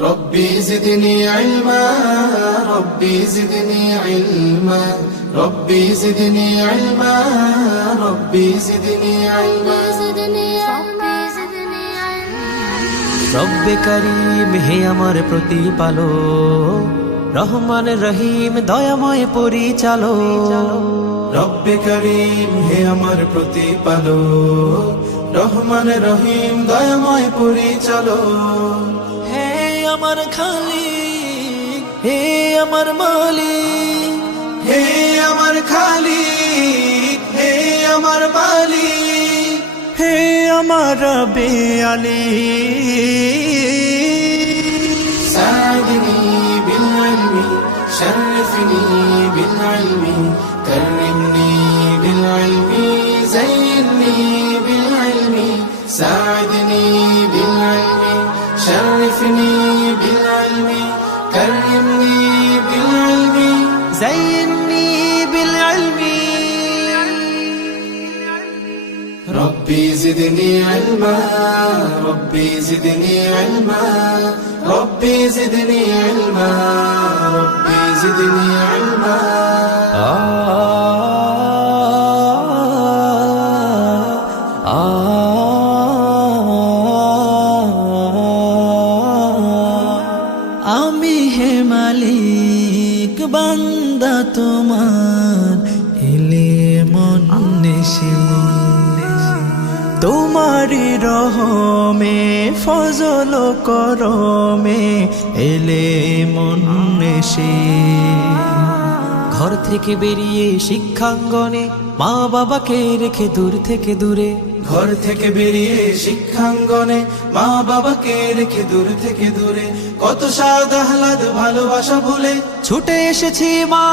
ربي زدني علما ربي زدني علما ربي زدني علما ربي زدني علما রব্বে করিম হে আমার প্রতিপালক, রহমান রহিম দয়াময় পরিচালক। রব্বে করিম হে আমার প্রতিপালক, রহমান রহিম দয়াময় পরিচালক। হে আমার খালিক, হে আমার মালিক, হে আমার খালিক, হে আমার মালিক, হে আমার রব্বে আলী। ساعدني بالعلم شرفني بالعلم كرمني بالعلم زينني بالعلم ساعدني بالعلم شرفني بالعلم كرمني بالعلم زينني بالعلم ربي زدني علما ربي زدني علما ربي زدني علما ربي زدني علما আমি হে মালিক বান্দা তোমার, এলে মন নেশে তোমারি রহমে ফজল করমে এলে মন নেশে। ঘর থেকে বেরিয়ে শিক্ষাঙ্গনে মা বাবাকে রেখে দূর থেকে দূরে, ঘর থেকে বেরিয়ে শিক্ষাঙ্গনে মা বাবাকে রেখে দূর থেকে দূরে, কত সাদ আহ্লাদ ভালোবাসা ভুলে ছুটে এসেছি মা